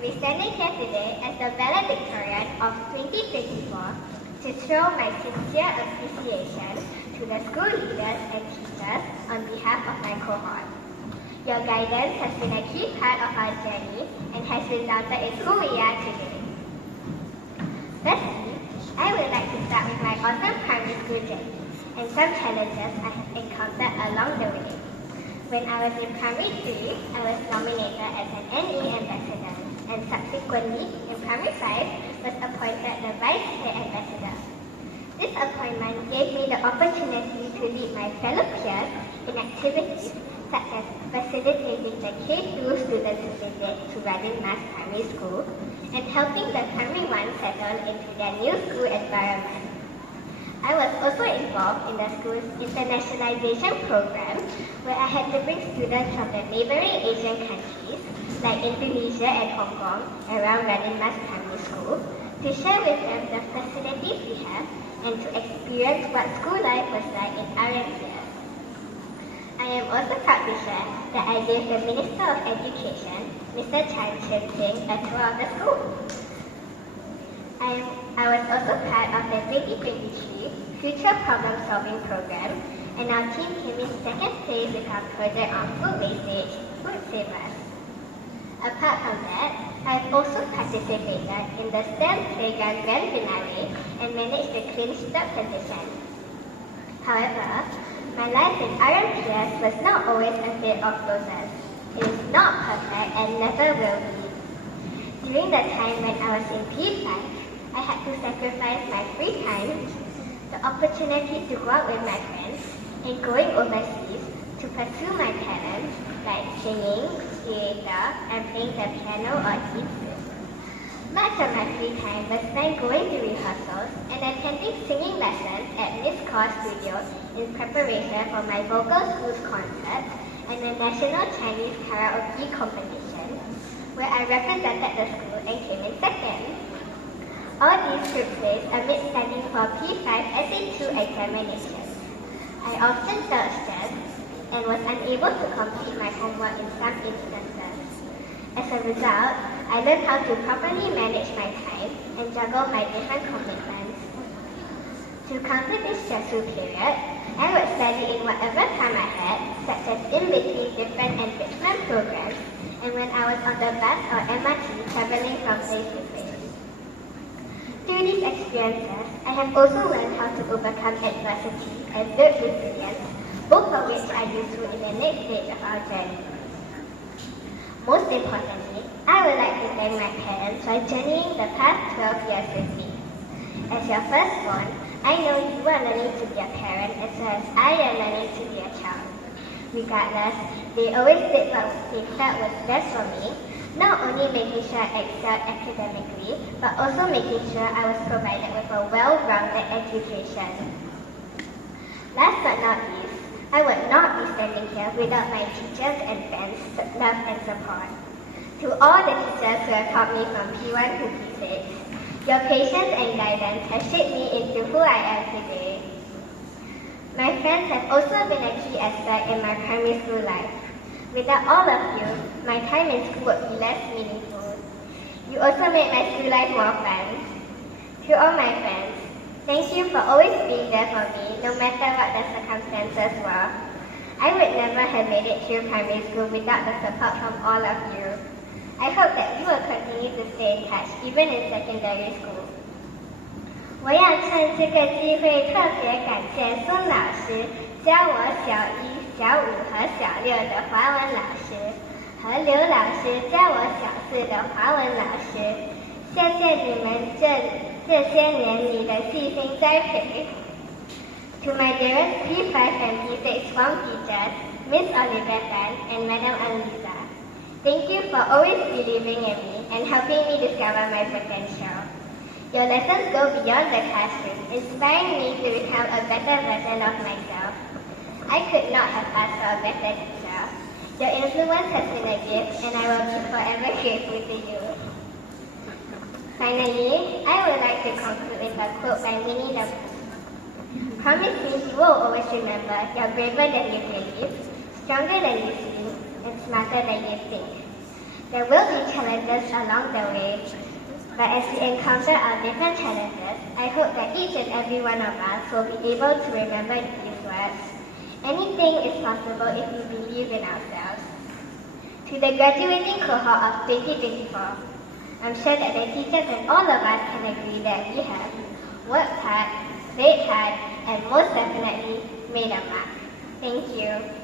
to be standing here today as the valedictorian of 2024 to show my sincere appreciation to the school leaders and teachers on behalf of my cohort. Your guidance has been a key part of our journey and has resulted in who we are today. Firstly, I would like to start with my awesome primary school journey and some challenges I have encountered along the way. When I was in primary 3, I was nominated as an NE ambassador and subsequently in primary 5 was appointed the vice head ambassador. This appointment gave me the opportunity to lead my fellow peers in activities such as facilitating the K-2 students visit to Radin Mas Primary School and helping the primary 1 settle into their new school environment. I was also involved in the school's internationalization program where I had to bring students from the neighboring Asian countries like Indonesia and Hong Kong around Radin Mas Primary School to share with them the facilities we have and to experience what school life was like in RMTS. I am also proud to share that I gave the Minister of Education, Mr. Chan Chun Sing, a tour of the school. I was also part of the 2023 Future Problem Solving Program, and our team came in second place with our project on food wastage, Food Savers. Apart from that, I've also participated in the STEM Playground Grand Finale and managed the clinch third position. However, my life in RMTS was not always a bed of roses. It is not perfect and never will be. During the time when I was in P5, I had to sacrifice my free time, the opportunity to go out with my friends, and going overseas to pursue my talents like singing, theatre, and playing the piano or guitar. Much of my free time was spent going to rehearsals and attending singing lessons at Miss Kaur Studio in preparation for my vocal schools concert and the National Chinese Karaoke Competition, where I represented the school and came in second. All these took place amid studying for P5 SA2 examinations. I often felt stressed and was unable to complete my homework in some instances. As a result, I learned how to properly manage my time and juggle my different commitments. To counter this stressful period, I would study in whatever time I had, such as in between different enrichment programs and when I was on the bus or MRT traveling from place to place. Through these experiences, I have also learned how to overcome adversity and build resilience, both of which are useful in the next stage of our journey. Most importantly, I would like to thank my parents for journeying the past 12 years with me. As your firstborn, I know you are learning to be a parent as well as I am learning to be a child. Regardless, they always did what they felt was best for me, not only making sure I excelled academically, but also making sure I was provided with a well-rounded education. Last but not least, I would not be standing here without my teachers and friends' love and support. To all the teachers who have taught me from P1 to P6, your patience and guidance have shaped me into who I am today. My friends have also been a key aspect in my primary school life. Without all of you, my time in school would be less meaningful. You also made my school life more fun. To all my friends, thank you for always being there for me, no matter what the circumstances were. I would never have made it through primary school without the support from all of you. I hope that you will continue to stay in touch, even in secondary school. 我要趁这个机会特别感谢孙老师教我小一、小5和小6的华文老师，和刘老师教我小4的华文老师。谢谢你们这些年里的细心栽培。To my dearest P5 and P6 form teachers, Miss Olivia Tan and Madam Alisa, thank you for always believing in me and helping me discover my potential. Your lessons go beyond the classroom, inspiring me to become a better version of myself. I could not have asked for a better teacher. Your influence has been a gift, and I will be forever grateful to you. Finally, I would like to conclude with a quote by Winnie the Pooh. Promise me you will always remember you're braver than you believe, stronger than you seem, and smarter than you think. There will be challenges along the way, but as we encounter our different challenges, I hope that each and every one of us will be able to remember these words. Anything is possible if we believe in ourselves. To the graduating cohort of 2024, I'm sure that the teachers and all of us can agree that we have worked hard, played hard, and most definitely made a mark. Thank you.